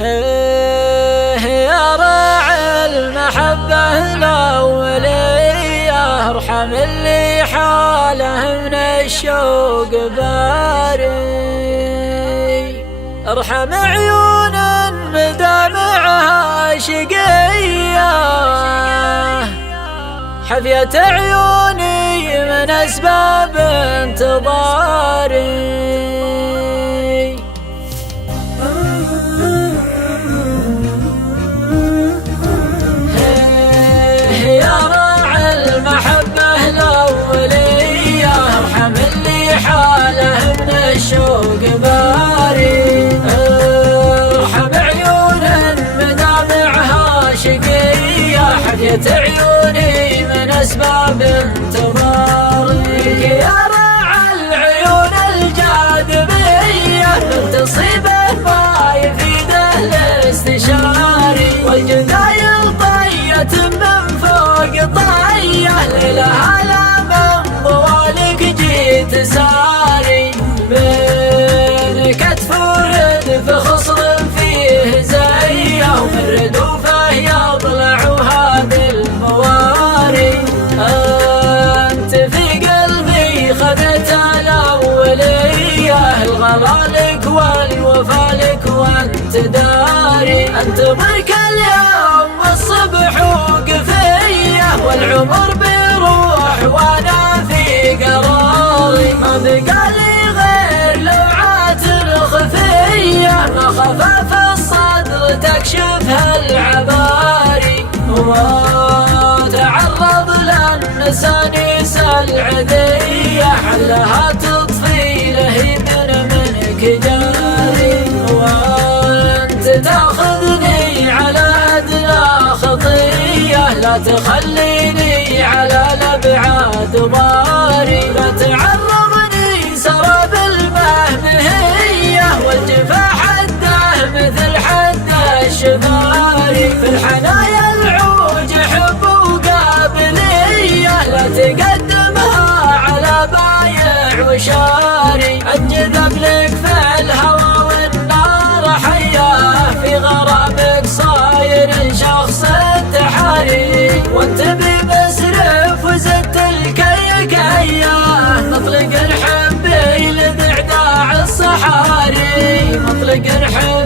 يا راعي المحبة الأولية، ارحم اللي حاله من الشوق باري، ارحم عيون مدامعها شقية، حفية عيوني من أسباب انتظاري. يا راعي المحبة الأولية، ارحم اللي حاله من الشوق باري، ارحم عيون مدامعها شقية، حفية عيوني من أسباب انتظارك. يا راعي العيون الجاذبية، تصيبه ما يفيده الاستشاري، والجذايل طية من فوق طية، ليلها لا من ضوالك جيت ساري، بين كتف وردف خصر فيه زيه، ومن ردوفه يضلع هذه المواري. أنت في قلبي خذت الأولية، الغلا لك والوفا لك وانت داري، انتظرك اليوم والصبح وقفية، والعمر بيروح وانا في قراري، ما بقى لي غير لوعات خفية، ما خفاف الصدر تكشفها العباري، وتعرض للنسانيس العذية، حلها تطفي لهيب منك جاري، وانت تاخذني على ادنى خطية، لا تخليني على الابعاد ضاري، لا تعرضني سراب المهمهية، والجفا حده مثل حد الشفاري، في الحنايا العوج حب وقابلية، لا تقدمها على بايع وشاري، انجذب لك في الهوى والنار حياه، في غرامك صاير شخص التحاري، وانت بمسرف وزدت الكيك اياه، مطلق الحب لذعداع الصحاري، مطلق الحب